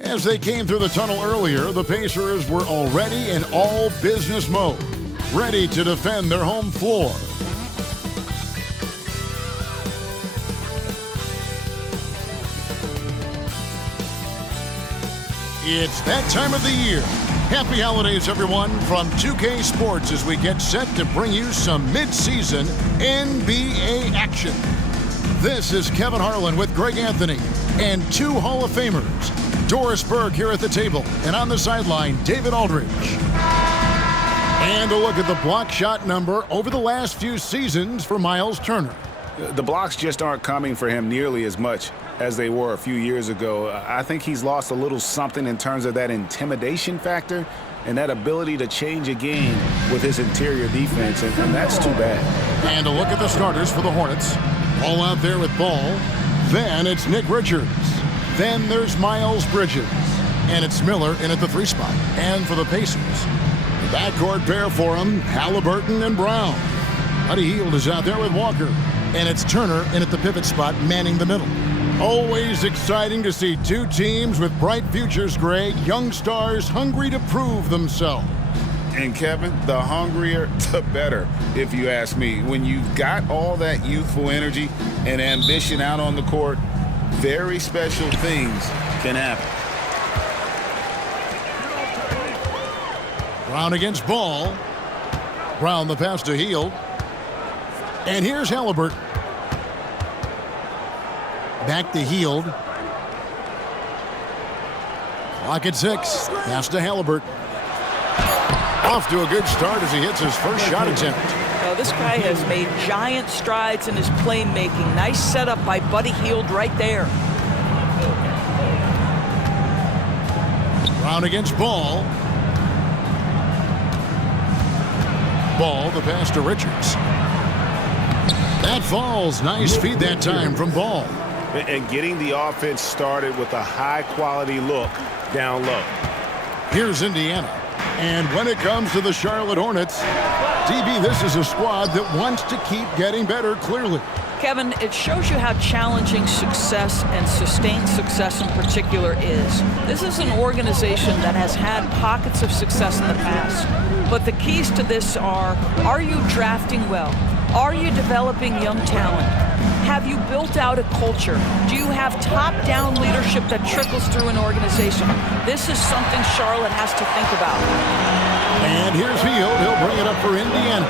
As they came through the tunnel earlier, the Pacers were already in all business mode, ready to defend their home floor. It's that time of the year. Happy holidays, everyone, from 2K Sports as we get set to bring you some mid-season NBA action. This is Kevin Harlan with Greg Anthony and two Hall of Famers. Doris Berg here at the table, and on the sideline, David Aldridge. And a look at the block shot number over the last few seasons for Miles Turner. The blocks just aren't coming for him nearly as much as they were a few years ago. I think he's lost a little something in terms of that intimidation factor and that ability to change a game with his interior defense, and that's too bad. And a look at the starters for the Hornets. All out there with Ball. Then it's Nick Richards. Then there's Miles Bridges. And it's Miller in at the 3 spot. And for the Pacers, the backcourt pair for him, Halliburton and Brown. Buddy Hield is out there with Walker. And it's Turner in at the pivot spot, manning the middle. Always exciting to see two teams with bright futures, Greg. Young stars hungry to prove themselves. And Kevin, the hungrier, the better, if you ask me. When you've got all that youthful energy and ambition out on the court, very special things can happen. Brown against Ball. Brown the pass to Hield. And here's Halliburton. Back to Hield. Clock at 6. Pass to Halliburton. Off to a good start as he hits his first shot attempt. This guy has made giant strides in his playmaking. Nice setup by Buddy Hield right there. Brown against Ball. Ball, the pass to Richards. That falls. Nice feed that time from Ball. And getting the offense started with a high-quality look down low. Here's Indiana. And when it comes to the Charlotte Hornets, DB, this is a squad that wants to keep getting better, clearly. Kevin, it shows you how challenging success and sustained success in particular is. This is an organization that has had pockets of success in the past. But the keys to this are you drafting well? Are you developing young talent? Have you built out a culture? Do you have top-down leadership that trickles through an organization? This is something Charlotte has to think about. And here's Hield. He'll bring it up for Indiana.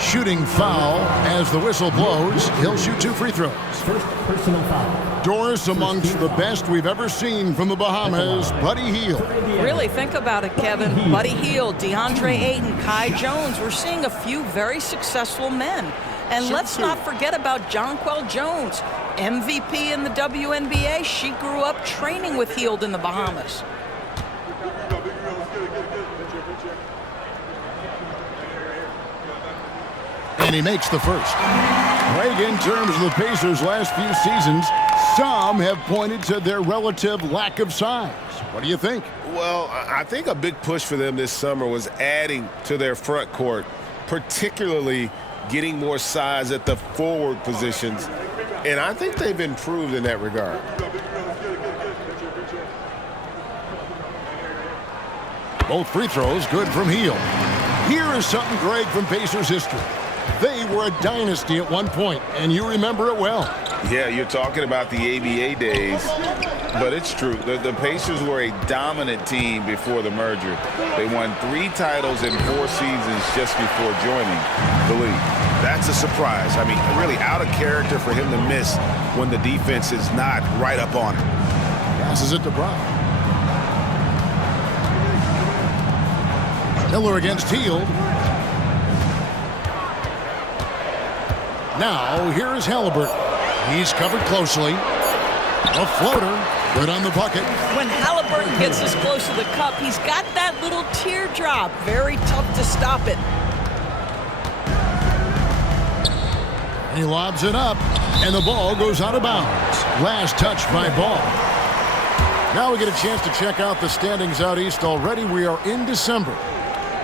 Shooting foul as the whistle blows. He'll shoot 2 free throws. First personal foul. Doris, amongst the best we've ever seen from the Bahamas, Buddy Hield. Really think about it, Kevin. Buddy Hield, DeAndre Ayton, Kai Jones. We're seeing a few very successful men. And let's not forget about Jonquel Jones, MVP in the WNBA. She grew up training with Hield in the Bahamas. And he makes the first. Greg, in terms of the Pacers' last few seasons, some have pointed to their relative lack of size. What do you think? Well, I think a big push for them this summer was adding to their front court, particularly getting more size at the forward positions. And I think they've improved in that regard. Both free throws good from Hield. Here is something, Greg, from Pacers history. They were a dynasty at one point, and you remember it well. Yeah, you're talking about the ABA days, but it's true. The Pacers were a dominant team before the merger. They won 3 titles in 4 seasons just before joining the league. That's a surprise. I mean, really out of character for him to miss when the defense is not right up on him. Passes it to Brown. Miller against Hield. Now, here is Halliburton. He's covered closely. A floater, good on the bucket. When Halliburton gets this close to the cup, he's got that little teardrop. Very tough to stop it. He lobs it up, and the ball goes out of bounds. Last touch by Ball. Now we get a chance to check out the standings out east already. We are in December.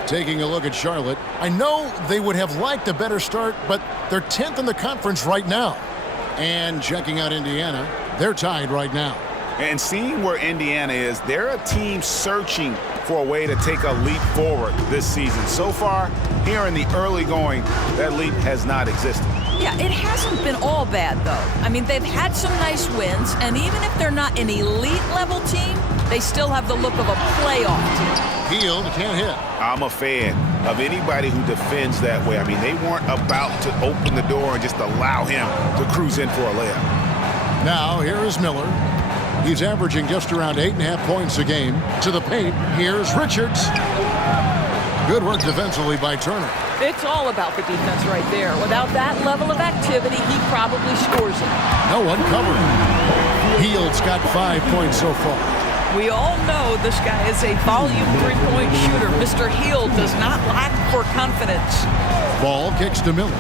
Taking a look at Charlotte, I know they would have liked a better start, but they're 10th in the conference right now. And checking out Indiana, They're tied right now. And seeing where Indiana is, they're a team searching for a way to take a leap forward this season. So far, here in the early going, that leap has not existed. Yeah, it hasn't been all bad, though. I mean, they've had some nice wins, and even if they're not an elite-level team, they still have the look of a playoff team. Hield can't hit. I'm a fan of anybody who defends that way. I mean, they weren't about to open the door and just allow him to cruise in for a layup. Now, here is Miller. He's averaging just around 8.5 points a game. To the paint, here's Richards. Good work defensively by Turner. It's all about the defense right there. Without that level of activity, he probably scores it. No one covering. Hield's got 5 points so far. We all know this guy is a volume three-point shooter. Mr. Hield does not lack for confidence. Ball kicks to Miller.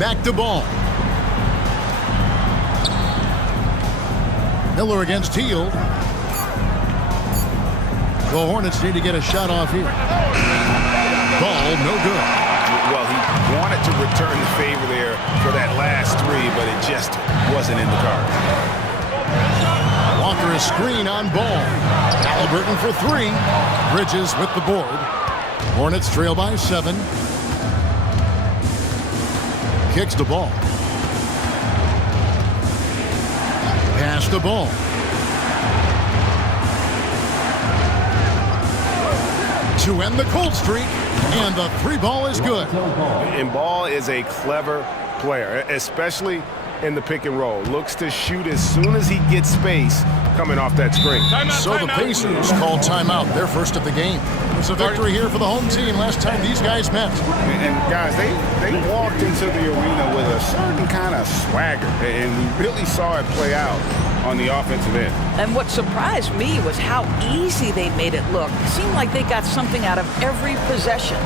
Back to Ball. Miller against Hield. The Hornets need to get a shot off here. Ball, no good. Well, he wanted to return the favor there for that last three, but it just wasn't in the cards. Walker a screen on Ball. Halliburton for three. Bridges with the board. Hornets trail by 7. Kicks the ball. Pass the ball. To end the cold streak, and the 3 ball is good. And Ball is a clever player, especially in the pick and roll. Looks to shoot as soon as he gets space coming off that screen. So the Pacers call timeout. They're first of the game. It's a victory here for the home team last time these guys met. And guys, they walked into the arena with a certain kind of swagger, and we really saw it play out on the offensive end. And what surprised me was how easy they made it look. It seemed like they got something out of every possession.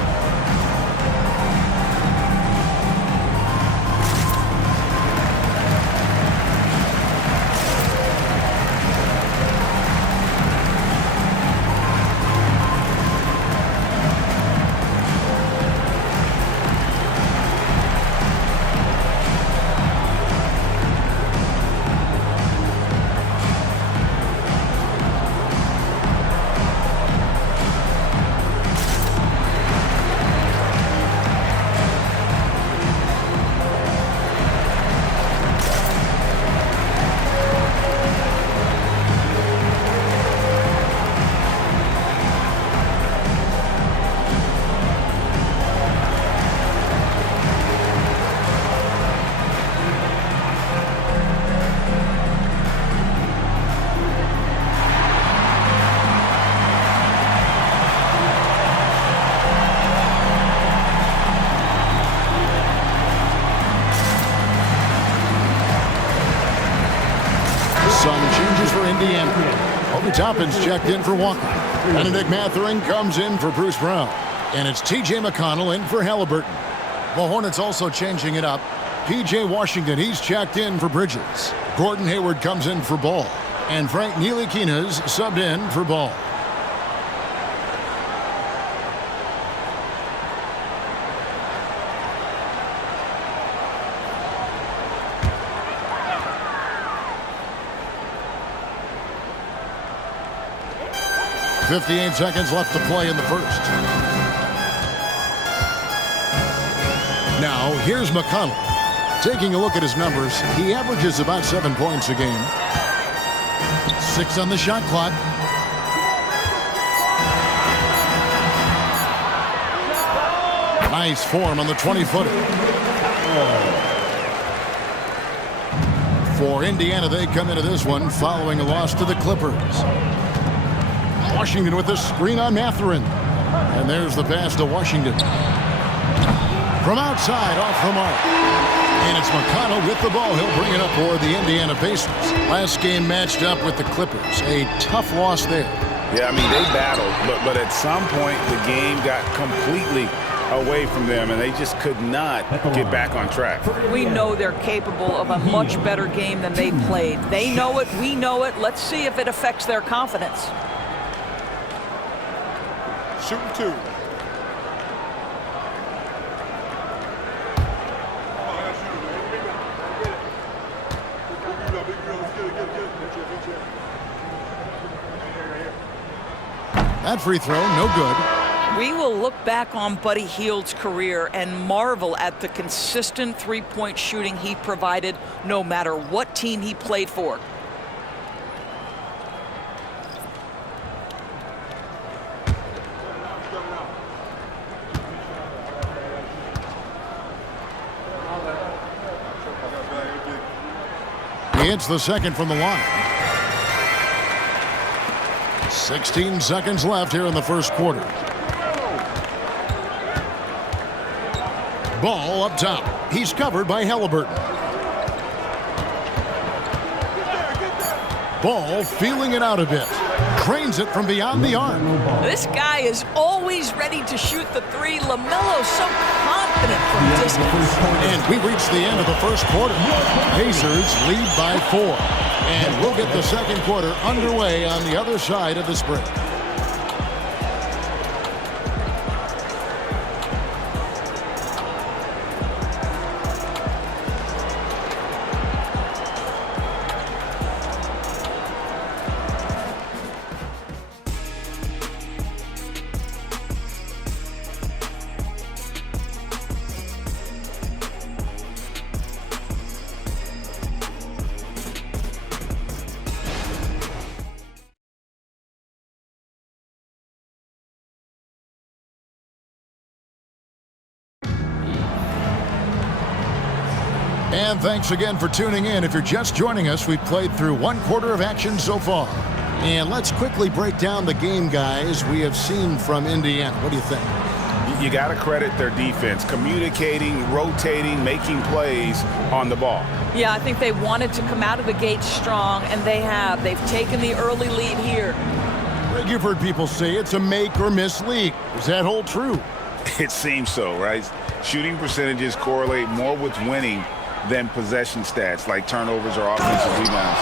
Some changes for Indiana. Obi Toppin's checked in for Walker. Benedict Mathurin comes in for Bruce Brown. And it's T.J. McConnell in for Halliburton. The Hornets also changing it up. P.J. Washington, he's checked in for Bridges. Gordon Hayward comes in for Ball. And Frank Ntilikina's subbed in for Ball. .58 seconds left to play in the first. Now, here's McConnell. Taking a look at his numbers, he averages about 7 points a game. 6 on the shot clock. Nice form on the 20-footer. For Indiana, they come into this one following a loss to the Clippers. Washington with the screen on Mathurin. And there's the pass to Washington. From outside, off the mark. And it's McConnell with the ball. He'll bring it up for the Indiana Pacers. Last game matched up with the Clippers. A tough loss there. Yeah, I mean, they battled, but at some point the game got completely away from them, and they just could not get back on track. We know they're capable of a much better game than they played. They know it, we know it. Let's see if it affects their confidence. Shooting 2. That free throw, no good. We will look back on Buddy Hield's career and marvel at the consistent three-point shooting he provided no matter what team he played for. He hits the second from the line. 16 seconds left here in the first quarter. Ball up top. He's covered by Halliburton. Ball feeling it out a bit. Drains it from beyond the arc. This guy is always ready to shoot the three. LaMelo so confident from distance. And we reach the end of the first quarter. Pacers lead by 4. And we'll get the second quarter underway on the other side of this break. And thanks again for tuning in. If you're just joining us, we've played through one quarter of action so far. And let's quickly break down the game, guys, we have seen from Indiana. What do you think? You got to credit their defense, communicating, rotating, making plays on the ball. Yeah, I think they wanted to come out of the gate strong, and they have. They've taken the early lead here. Greg, you've heard people say it's a make or miss league. Does that hold true? It seems so, right? Shooting percentages correlate more with winning than possession stats like turnovers or offensive rebounds.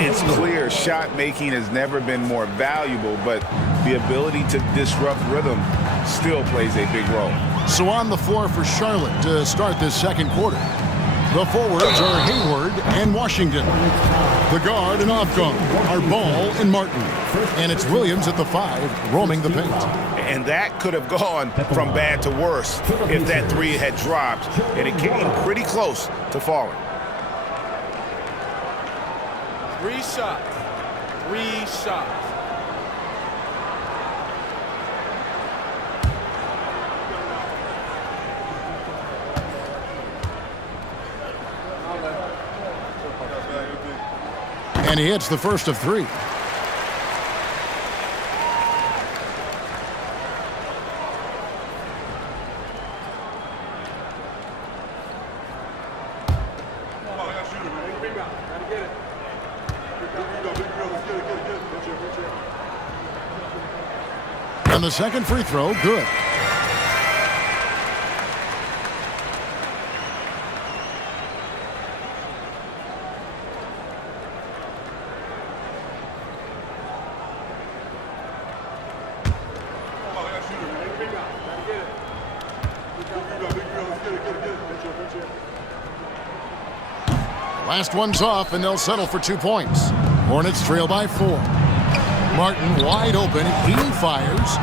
It's clear shot making has never been more valuable, but the ability to disrupt rhythm still plays a big role. So on the floor for Charlotte to start this second quarter. The forwards are Hayward and Washington. The guard and off guard are Ball and Martin. And it's Williams at the 5 roaming the paint. And that could have gone from bad to worse if that three had dropped, and it came pretty close to falling. 3 shots. 3 shots. And he hits the first of 3. And the second free throw, good. Last one's off, and they'll settle for 2 points. Hornets trail by 4. Martin wide open. He fires.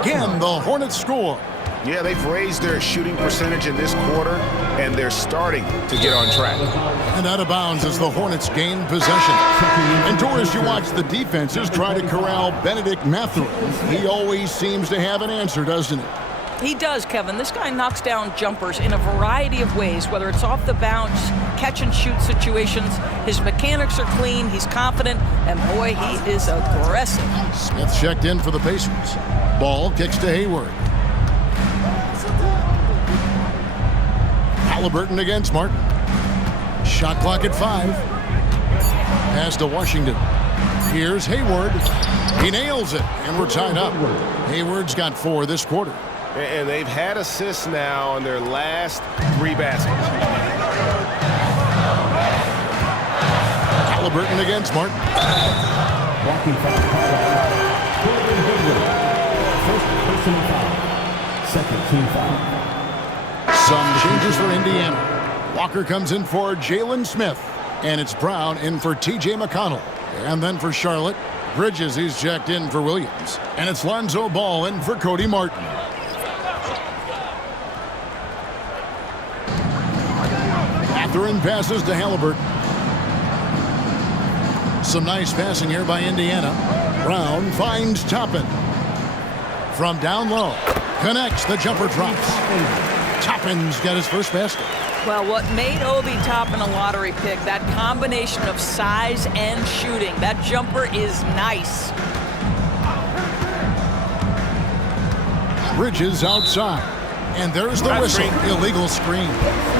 Again, the Hornets score. Yeah, they've raised their shooting percentage in this quarter, and they're starting to get on track. And out of bounds as the Hornets gain possession. And Doris, you watch the defenses try to corral Benedict Mathurin. He always seems to have an answer, doesn't he? He does, Kevin. This guy knocks down jumpers in a variety of ways, whether it's off the bounce, catch and shoot situations. His mechanics are clean, he's confident, and boy, he is aggressive. Smith checked in for the Pacers. Ball kicks to Hayward. Halliburton against Martin. Shot clock at 5. Pass to Washington. Here's Hayward. He nails it, and we're tied up. Hayward's got 4 this quarter. And they've had assists now on their last 3 baskets. Halliburton against Martin. Walking foul. First personal foul. Second team foul. Some changes for Indiana. Walker comes in for Jalen Smith. And it's Brown in for T.J. McConnell. And then for Charlotte, Bridges, he's checked in for Williams. And it's Lonzo Ball in for Cody Martin. Mathurin passes to Halliburton. Some nice passing here by Indiana. Brown finds Toppin. From down low. Connects, the jumper drops. Toppin's got his first basket. Well, what made Obi Toppin a lottery pick, that combination of size and shooting. That jumper is nice. Bridges outside. And there's the whistle. Illegal screen.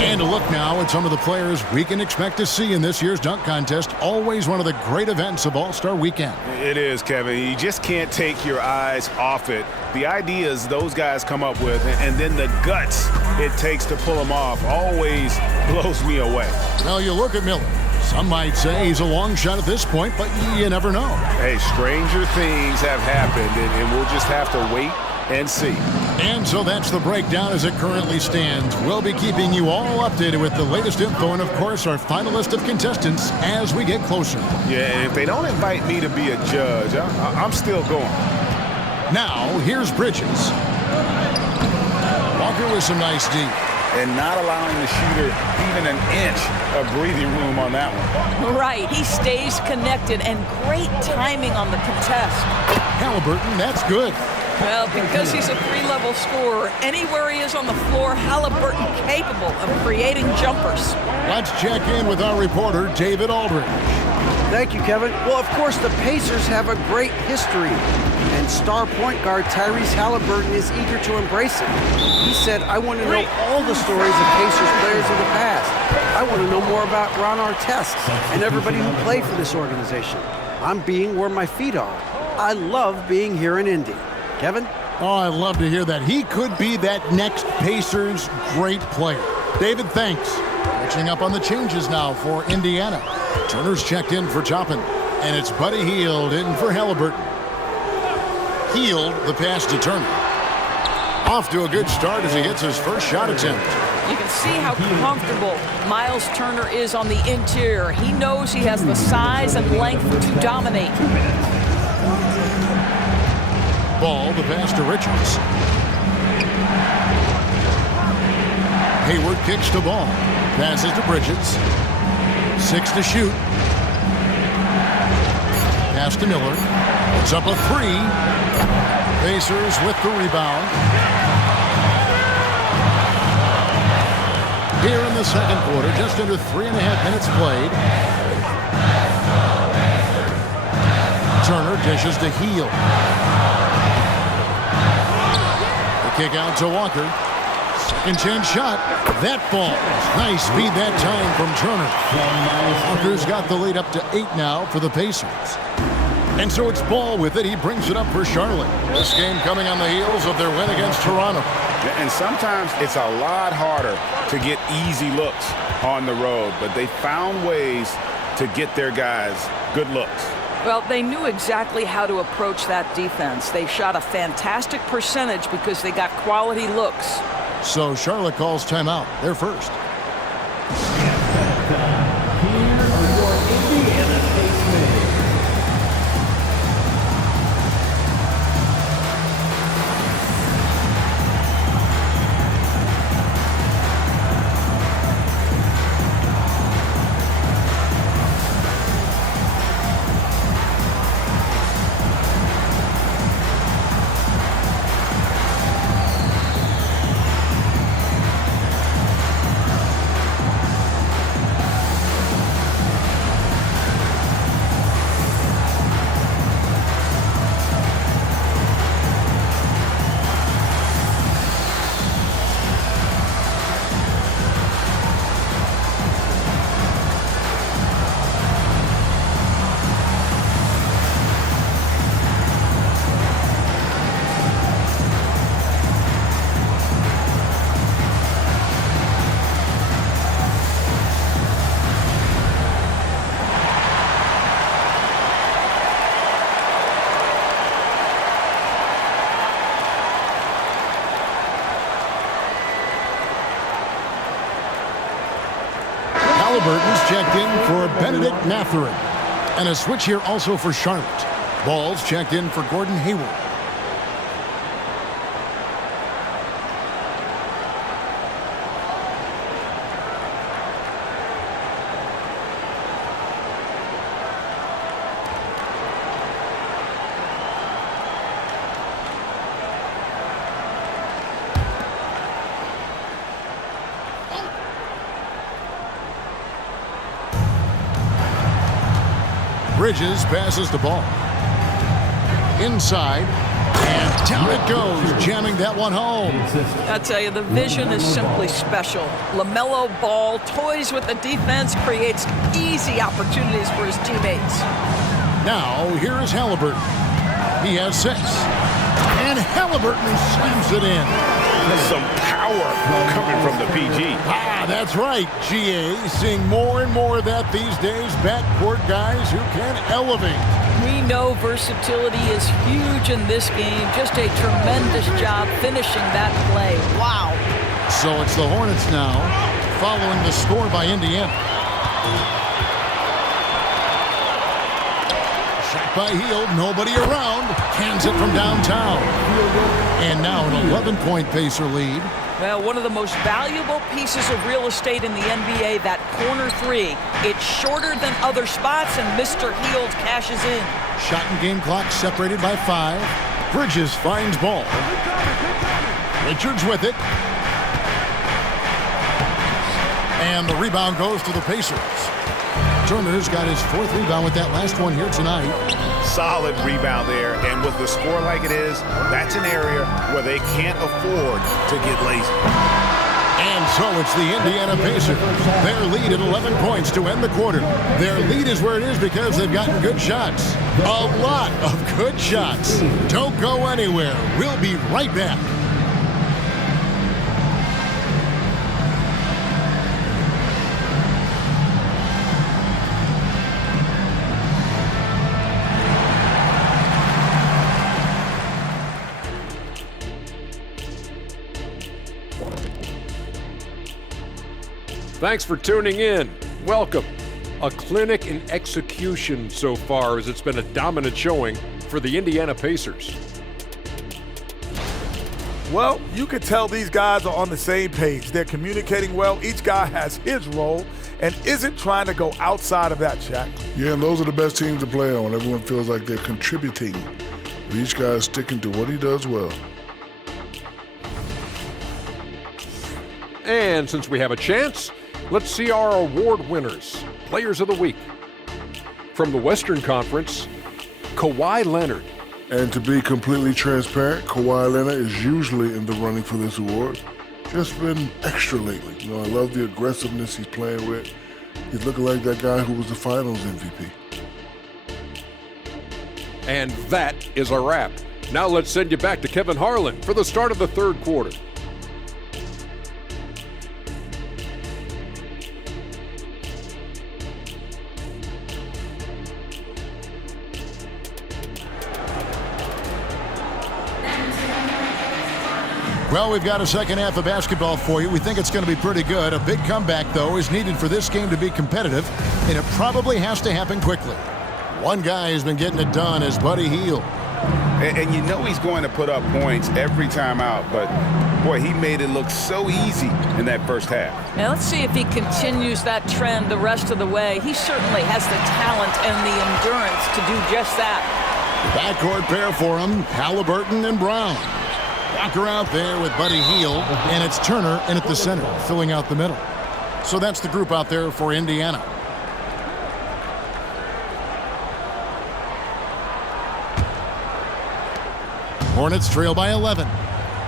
And a look now at some of the players we can expect to see in this year's dunk contest. Always one of the great events of All-Star Weekend. It is, Kevin. You just can't take your eyes off it. The ideas those guys come up with, and then the guts it takes to pull them off, always blows me away. Well, you look at Miller. Some might say he's a long shot at this point, but you never know. Hey, stranger things have happened, and we'll just have to wait and see. And so that's the breakdown as it currently stands. We'll be keeping you all updated with the latest info and, of course, our final list of contestants as we get closer. Yeah, if they don't invite me to be a judge, I'm still going. Now, here's Bridges. Walker with some nice D. And not allowing the shooter even an inch of breathing room on that one. Right. He stays connected, and great timing on the contest. Halliburton, that's good. Well, because he's a three-level scorer, anywhere he is on the floor, Halliburton capable of creating jumpers. Let's check in with our reporter, David Aldridge. Thank you, Kevin. Well, of course, the Pacers have a great history, and star point guard Tyrese Halliburton is eager to embrace it. He said, I want to know all the stories of Pacers players of the past. I want to know more about Ron Artest and everybody who played for this organization. I'm being where my feet are. I love being here in Indy. Kevin? Oh, I love to hear that. He could be that next Pacers great player. David, thanks. Catching up on the changes now for Indiana. Turner's checked in for Toppin, and it's Buddy Hield in for Halliburton. Hield, the pass to Turner. Off to a good start as he hits his first shot attempt. You can see how comfortable Miles Turner is on the interior. He knows he has the size and length to dominate. Ball, the pass to Richards. Hayward kicks to Ball. Passes to Bridges. 6 to shoot. Pass to Miller. It's up a 3. Pacers with the rebound. Here in the second quarter, just under 3.5 minutes played. Turner dishes to Hield. Kick out to Walker. Second chance shot. That falls. Nice speed that time from Turner. Walker's got the lead up to 8 now for the Pacers. And so it's Ball with it. He brings it up for Charlotte. This game coming on the heels of their win against Toronto. And sometimes it's a lot harder to get easy looks on the road, but they found ways to get their guys good looks. Well, they knew exactly how to approach that defense. They shot a fantastic percentage because they got quality looks. So Charlotte calls timeout. They're first. Here are your Indiana Pacers. Halliburton's checked in for Benedict Mathurin. And a switch here also for Charlotte. Ball's checked in for Gordon Hayward. Bridges passes the ball. Inside, and down it goes, jamming that one home. I tell you, the vision is simply special. LaMelo Ball toys with the defense, creates easy opportunities for his teammates. Now, here is Halliburton. He has 6. And Halliburton slams it in. Some power coming from the PG. That's right, GA. Seeing more and more of that these days. Backcourt guys who can elevate. We know versatility is huge in this game. Just a tremendous job finishing that play. Wow. So it's the Hornets now, following the score by Indiana. Shot by Hield, nobody around. Hands it from downtown. And now an 11-point Pacer lead. Well, one of the most valuable pieces of real estate in the NBA, that corner 3. It's shorter than other spots, and Mr. Hield cashes in. Shot and game clock separated by 5. Bridges finds ball. Richards with it. And the rebound goes to the Pacers. Turner's got his 4th rebound with that last one here tonight. Solid rebound there, and with the score like it is, that's an area where they can't afford to get lazy. And so it's the Indiana Pacers. Their lead at 11 points to end the quarter. Their lead is where it is because they've gotten good shots. A lot of good shots. Don't go anywhere. We'll be right back. Thanks for tuning in. Welcome. A clinic in execution so far, as it's been a dominant showing for the Indiana Pacers. Well, you can tell these guys are on the same page. They're communicating well. Each guy has his role and isn't trying to go outside of that, Shaq. Yeah, and those are the best teams to play on. Everyone feels like they're contributing. Each guy is sticking to what he does well. And since we have a chance, let's see our award winners, Players of the Week. From the Western Conference, Kawhi Leonard. And to be completely transparent, Kawhi Leonard is usually in the running for this award. Just been extra lately. You know, I love the aggressiveness he's playing with. He's looking like that guy who was the Finals MVP. And that is a wrap. Now let's send you back to Kevin Harlan for the start of the 3rd quarter. Well, we've got a second half of basketball for you. We think it's going to be pretty good. A big comeback, though, is needed for this game to be competitive, and it probably has to happen quickly. One guy has been getting it done is Buddy Hield. And you know he's going to put up points every time out, but, boy, he made it look so easy in that first half. Now let's see if he continues that trend the rest of the way. He certainly has the talent and the endurance to do just that. Backcourt pair for him, Halliburton and Brown. Walker out there with Buddy Hield, and it's Turner in at the center, filling out the middle. So that's the group out there for Indiana. Hornets trail by 11.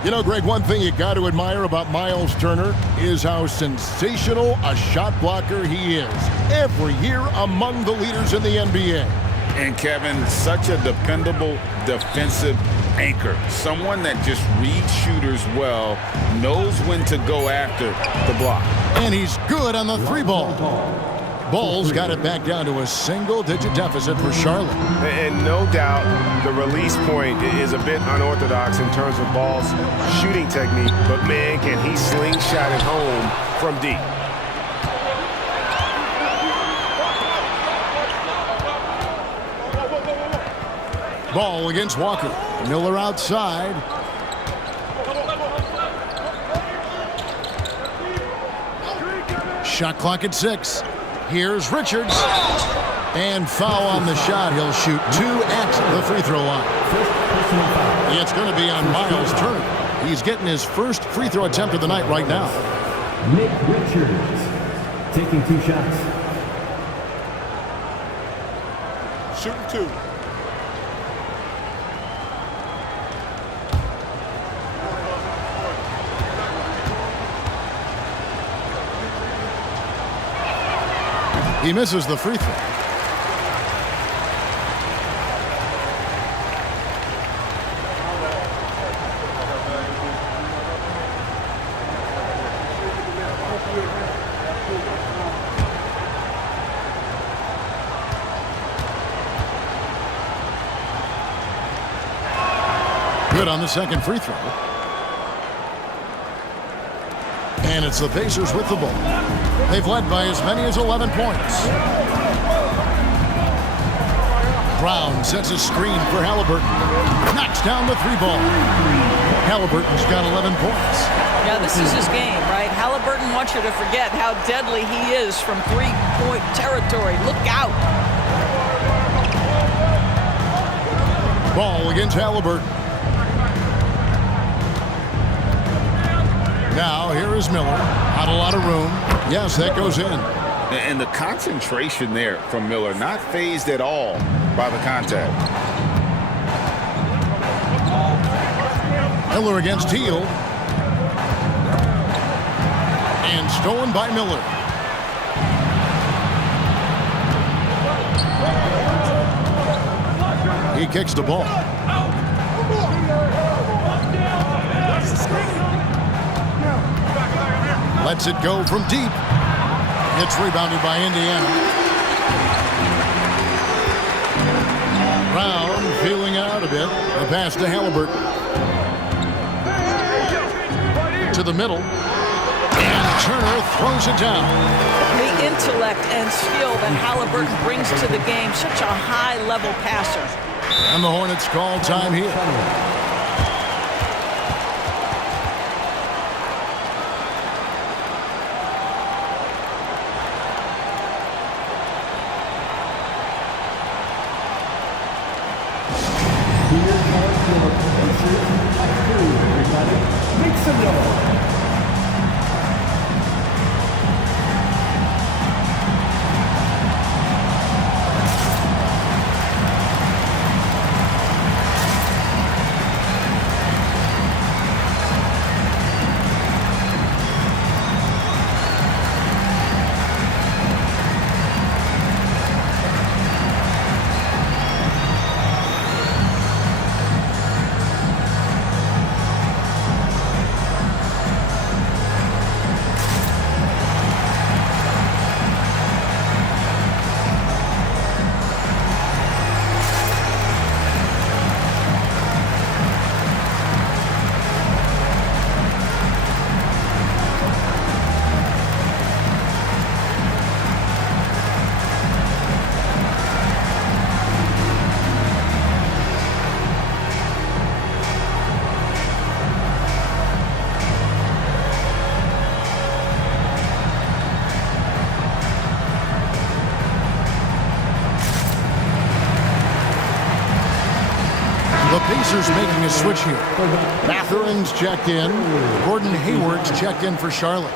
You know, Greg, one thing you got to admire about Miles Turner is how sensational a shot blocker he is. Every year among the leaders in the NBA. And Kevin, such a dependable defensive anchor. Someone that just reads shooters well, knows when to go after the block. And he's good on the 3-ball. Bulls got it back down to a single-digit deficit for Charlotte. And no doubt the release point is a bit unorthodox in terms of Ball's shooting technique, but man, can he slingshot it home from deep. Ball against Walker. Miller outside. Shot clock at 6. Here's Richards. And foul on the shot. He'll shoot 2 at the free throw line. It's going to be on Miles Turner. He's getting his first free throw attempt of the night right now. Nick Richards taking 2 shots. Shooting 2. He misses the free throw. Good on the second free throw. And it's the Pacers with the ball. They've led by as many as 11 points. Brown sets a screen for Halliburton. Knocks down the 3-ball. Halliburton's got 11 points. Yeah, this is his game, right? Halliburton wants you to forget how deadly he is from 3-point territory. Look out. Ball against Halliburton. Now, here is Miller. Not a lot of room. Yes, that goes in. And the concentration there from Miller, not fazed at all by the contact. Miller against Teal. And stolen by Miller. He kicks the ball. Lets it go from deep. It's rebounded by Indiana. Brown feeling out a bit. The pass to Halliburton. To the middle. And Turner throws it down. The intellect and skill that Halliburton brings to the game. Such a high-level passer. And the Hornets call time here. Make some noise. The Pacers making a switch here. Mathurin's checked in. Gordon Hayward's checked in for Charlotte.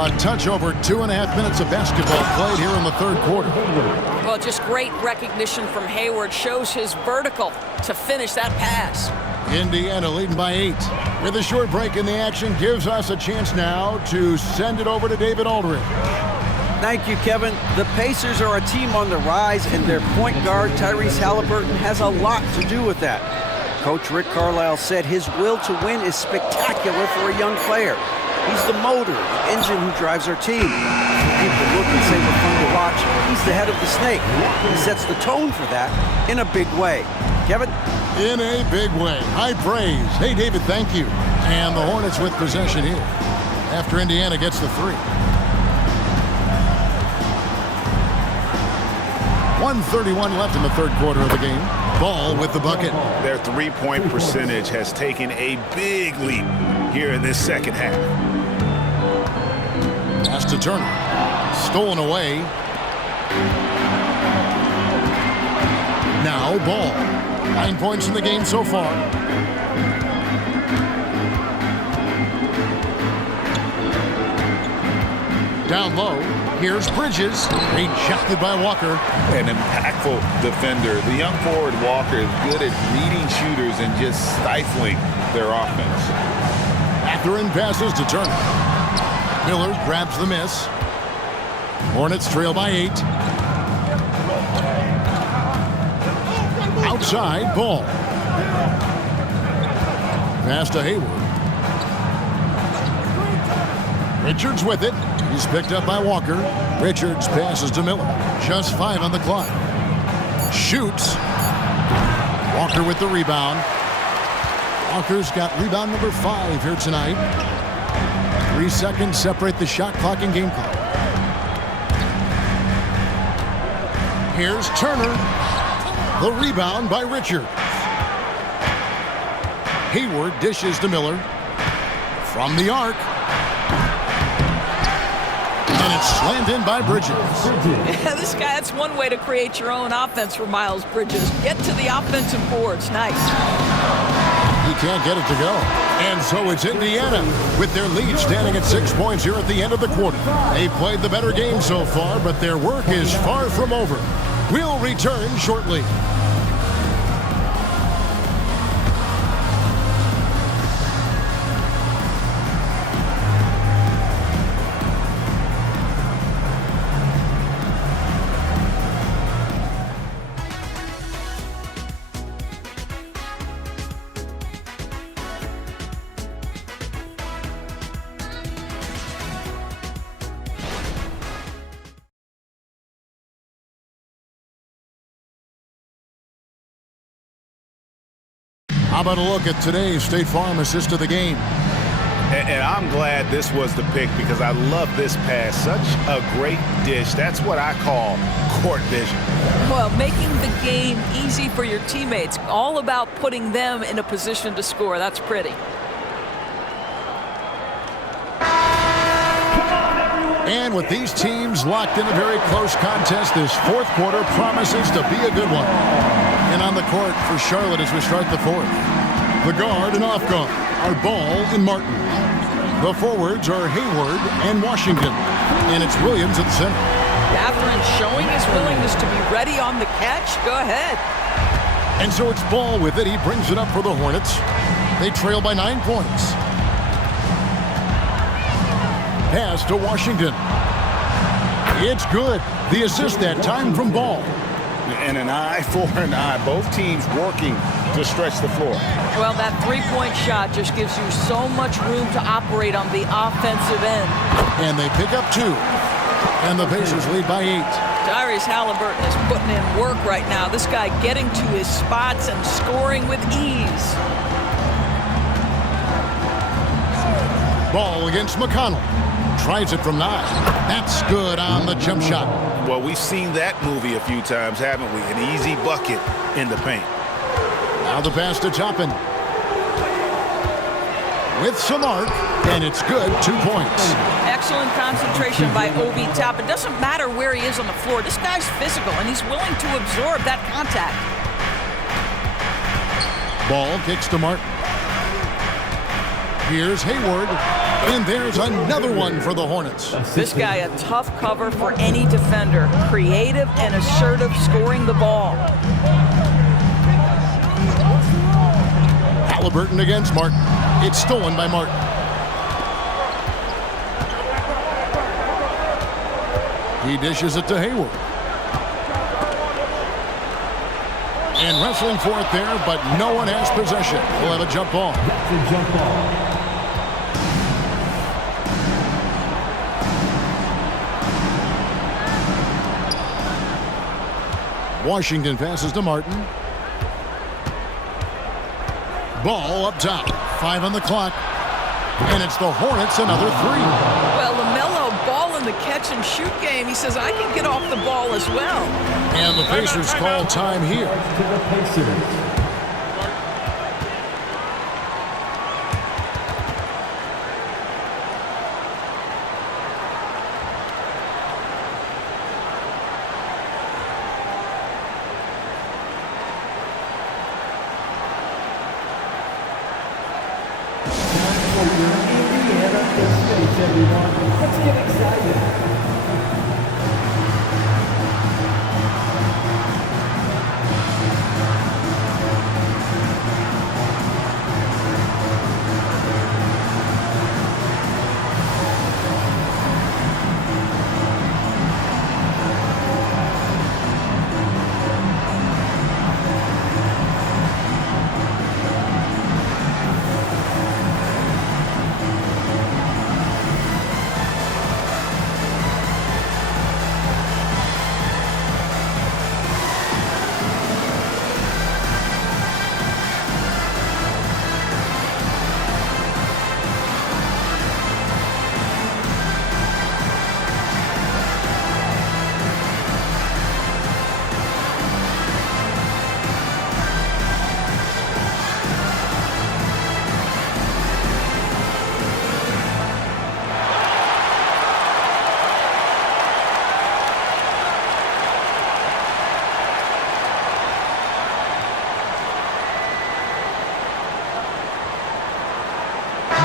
A touch over 2.5 minutes of basketball played here in the third quarter. Well, just great recognition from Hayward. Shows his vertical to finish that pass. Indiana leading by 8. With a short break in the action, gives us a chance now to send it over to David Aldridge. Thank you, Kevin. The Pacers are a team on the rise, and their point guard, Tyrese Halliburton, has a lot to do with that. Coach Rick Carlisle said his will to win is spectacular for a young player. He's the motor, the engine who drives our team. People look and say we're fun to watch. He's the head of the snake. He sets the tone for that in a big way. Kevin? In a big way. High praise. Hey, David, thank you. And the Hornets with possession here after Indiana gets the three. 1:31 left in the third quarter of the game. Ball with the bucket. Their three-point percentage has taken a big leap here in this second half. Pass to Turner. Stolen away. Now Ball. 9 points in the game so far. Down low. Here's Bridges. Rejected by Walker. An impactful defender. The young forward Walker is good at reading shooters and just stifling their offense. Mathurin passes to Turner. Miller grabs the miss. Hornets trail by 8. Outside, Ball. Pass to Hayward. Richards with it. He's picked up by Walker. Richards passes to Miller. Just 5 on the clock. Shoots. Walker with the rebound. Walker's got rebound number 5 here tonight. 3 seconds separate the shot clock and game clock. Here's Turner. The rebound by Richards. Hayward dishes to Miller. From the arc. And it's slammed in by Bridges. Yeah, this guy, that's one way to create your own offense for Miles Bridges. Get to the offensive boards. Nice. He can't get it to go. And so it's Indiana with their lead standing at 6 points here at the end of the quarter. They played the better game so far, but their work is far from over. We'll return shortly. How about a look at today's State Farm assist of the game? And I'm glad this was the pick because I love this pass. Such a great dish. That's what I call court vision. Well, making the game easy for your teammates. All about putting them in a position to score. That's pretty. And with these teams locked in a very close contest, this fourth quarter promises to be a good one. And on the court for Charlotte as we start the fourth. The guard and off guard are Ball and Martin. The forwards are Hayward and Washington. And it's Williams at center. Mathurin showing his willingness to be ready on the catch. Go ahead. And so it's Ball with it. He brings it up for the Hornets. They trail by 9 points. Pass to Washington. It's good. The assist that time from Ball. And an eye for an eye. Both teams working to stretch the floor. Well, that three-point shot just gives you so much room to operate on the offensive end. And they pick up 2. And the Pacers lead by 8. Tyrese Halliburton is putting in work right now. This guy getting to his spots and scoring with ease. Ball against McConnell. Tries it from 9. That's good on the jump shot. Well, we've seen that movie a few times, haven't we? An easy bucket in the paint. Now the pass to Toppin. With some arc, and it's good. 2 points. Excellent concentration by Obi Toppin. Doesn't matter where he is on the floor. This guy's physical, and he's willing to absorb that contact. Ball kicks to Martin. Here's Hayward. And there's another one for the Hornets. This guy, a tough cover for any defender. Creative and assertive scoring the ball. Halliburton against Martin. It's stolen by Martin. He dishes it to Hayward. And wrestling for it there, but no one has possession. We'll have a jump ball. That's a jump ball. Washington passes to Martin. Ball up top. 5 on the clock. And it's the Hornets, another 3. Well, LaMelo, ball in the catch-and-shoot game. He says, I can get off the ball as well. And the Pacers call time here. To the Pacers. Everyone, let's get excited.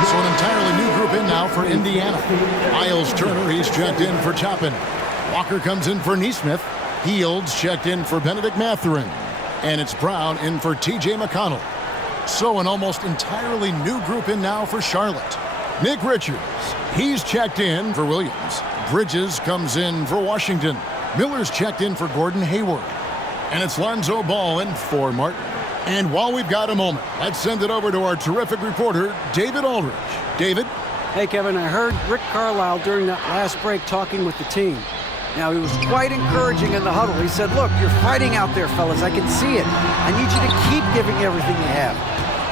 So an entirely new group in now for Indiana. Miles Turner, he's checked in for Toppin. Walker comes in for Neesmith. Fields checked in for Benedict Mathurin. And it's Brown in for T.J. McConnell. So an almost entirely new group in now for Charlotte. Nick Richards, he's checked in for Williams. Bridges comes in for Washington. Miller's checked in for Gordon Hayward. And it's Lonzo Ball in for Martin. And while we've got a moment, let's send it over to our terrific reporter, David Aldridge. David? Hey, Kevin, I heard Rick Carlisle during that last break talking with the team. Now, he was quite encouraging in the huddle. He said, look, you're fighting out there, fellas. I can see it. I need you to keep giving everything you have.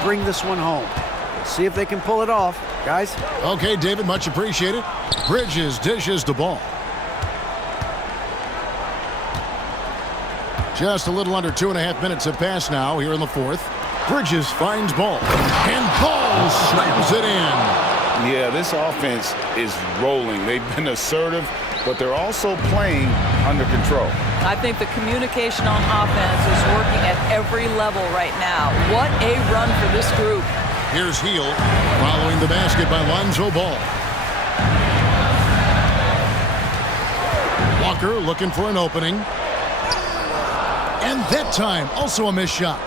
Bring this one home. See if they can pull it off, guys. Okay, David, much appreciated. Bridges dishes the ball. Just a little under 2.5 minutes have passed now here in the fourth. Bridges finds Ball. And Ball slams it in. Yeah, this offense is rolling. They've been assertive, but they're also playing under control. I think the communication on offense is working at every level right now. What a run for this group. Here's Heel following the basket by Lonzo Ball. Walker looking for an opening. And that time, also a missed shot.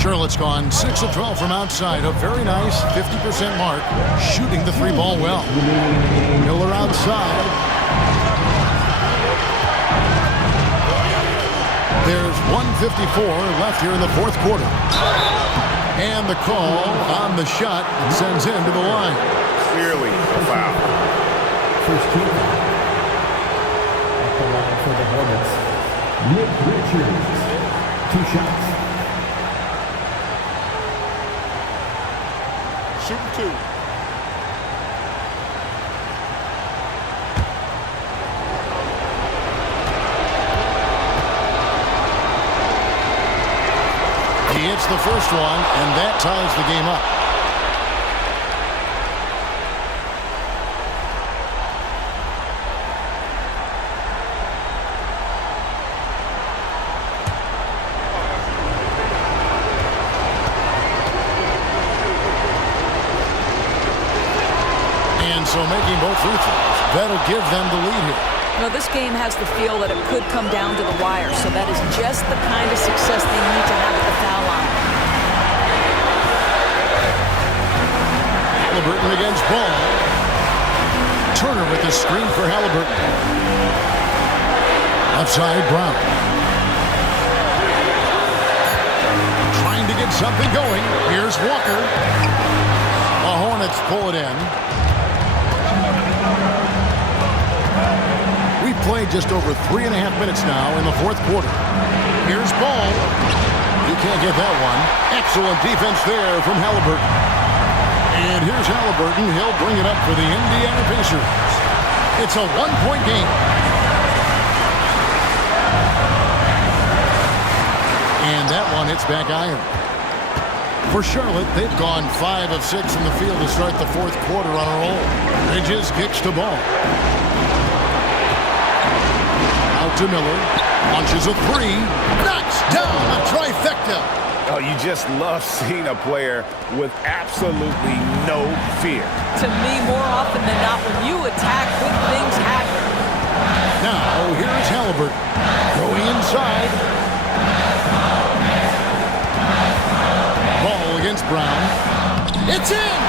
Charlotte's gone 6 of 12 from outside. A very nice 50% mark, shooting the 3-ball well. Miller outside. There's 1:54 left here in the fourth quarter. And the call on the shot sends him to the line. Clearly a foul. First team. At the line for the Hornets, Nick Richards. 2 shots. Shooting 2. He hits the first one, and that ties the game up. So making both free throws, that'll give them the lead here. You know, this game has the feel that it could come down to the wire, so that is just the kind of success they need to have at the foul line. Halliburton against Ball. Turner with the screen for Halliburton. Left side, Brown. Trying to get something going. Here's Walker. The Hornets pull it in. We've played just over 3.5 minutes now in the fourth quarter. Here's Ball. You can't get that one. Excellent defense there from Halliburton. And here's Halliburton. He'll bring it up for the Indiana Pacers. It's a one-point game. And that one hits back iron. For Charlotte, they've gone 5 of 6 in the field to start the fourth quarter on a roll. Bridges kicks the ball. Out to Miller. Launches a 3. Knocks down a trifecta. Oh, you just love seeing a player with absolutely no fear. To me, more often than not, when you attack, good things happen. Now, here's Halliburton. Going inside. Ball against Brown. It's in!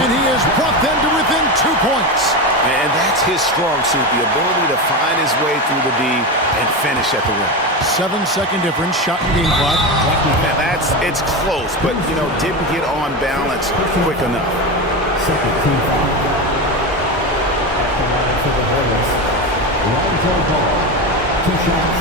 And he has brought them to within 2 points. And that's his strong suit, the ability to find his way through the D and finish at the rim. 7-second difference, shot and game clock. And it's close, but, didn't get on balance quick enough. Second team foul. At the line for the Hornets, Lonzo Ball. 2 shots.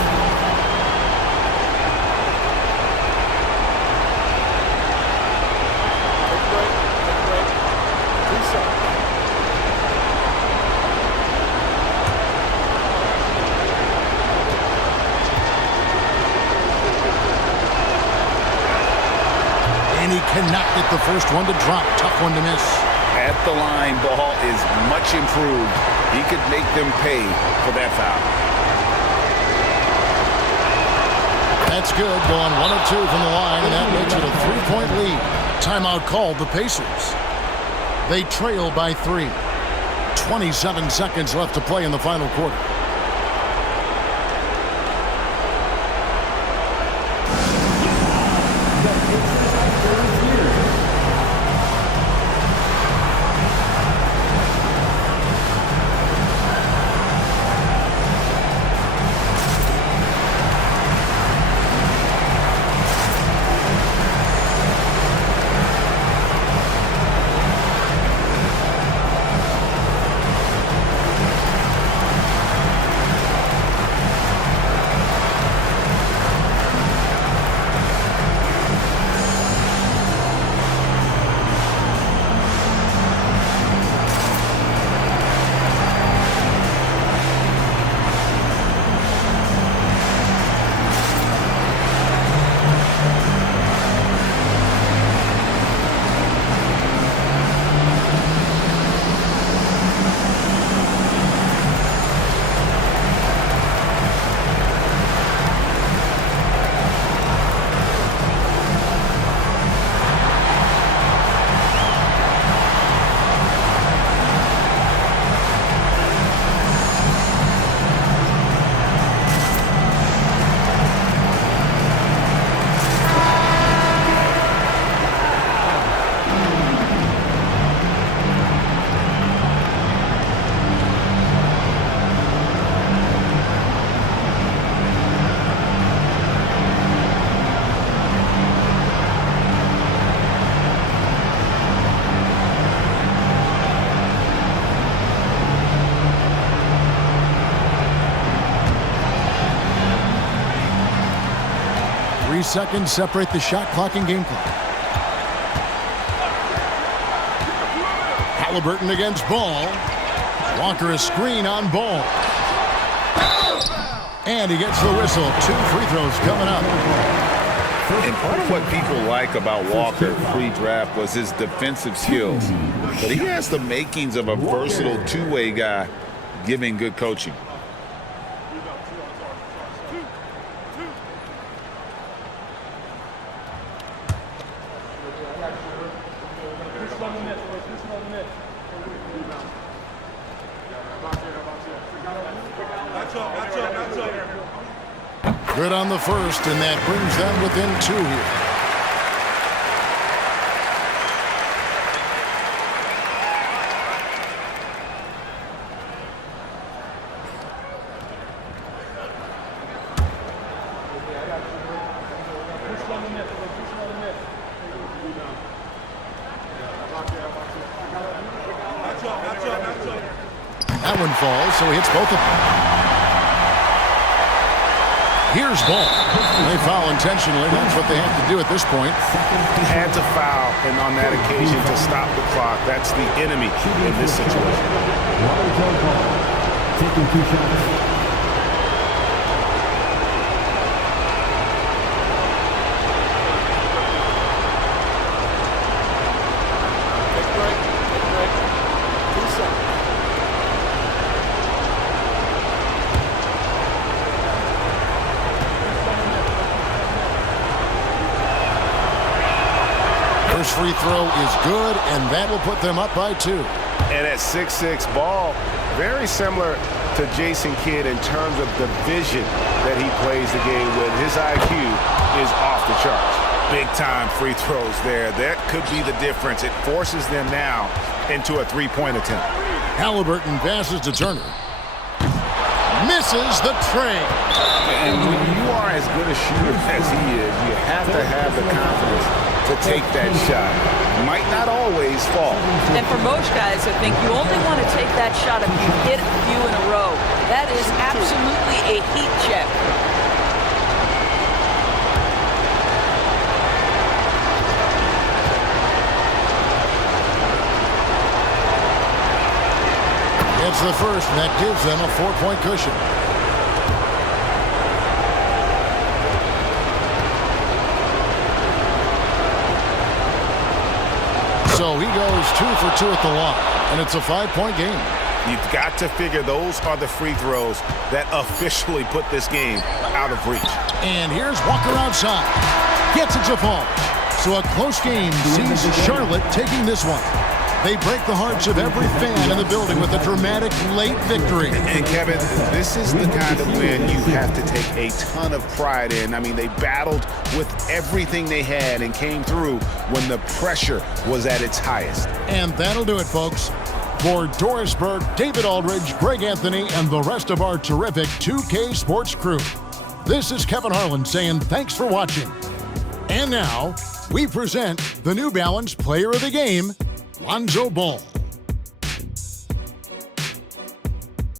And he cannot get the first one to drop. Tough one to miss. At the line, Ball is much improved. He could make them pay for that foul. That's good. Going 1 of 2 from the line, and that makes it a 3-point lead. Timeout called the Pacers. They trail by 3. 27 seconds left to play in the final quarter. Seconds separate the shot clock and game clock. Halliburton against Ball. Walker a screen on Ball. And he gets the whistle. 2 free throws coming up. And part of what people like about Walker pre-draft was his defensive skills. But he has the makings of a versatile two-way guy giving good coaching. Good on the first, and that brings them within 2 here. That one falls, so he hits both of them. Here's Ball. They foul intentionally. That's what they have to do at this point. Had to foul, and on that occasion to stop the clock. That's the enemy in this situation. Taking 2 shots. First free throw is good, and that will put them up by 2. And at 6'6", Ball, very similar to Jason Kidd in terms of the vision that he plays the game with. His IQ is off the charts. Big-time free throws there. That could be the difference. It forces them now into a three-point attempt. Halliburton passes to Turner. Misses the tray. And when you are as good a shooter as he is, you have to have the confidence to take that shot. Might not always fall. And for most guys, I think you only want to take that shot if you hit a few in a row. That is absolutely a heat check. It's the first, and that gives them a 4-point cushion. So he goes 2 for 2 at the line, and it's a 5-point game. You've got to figure those are the free throws that officially put this game out of reach. And here's Walker outside. Gets it to fall. So a close game sees Charlotte taking this one. They break the hearts of every fan in the building with a dramatic late victory. And Kevin, this is the kind of win you have to take a ton of pride in. I mean, they battled with everything they had and came through when the pressure was at its highest. And that'll do it, folks. For Doris Burke, David Aldridge, Greg Anthony, and the rest of our terrific 2K Sports crew, this is Kevin Harlan saying thanks for watching. And now, we present the New Balance Player of the Game, Lonzo Ball.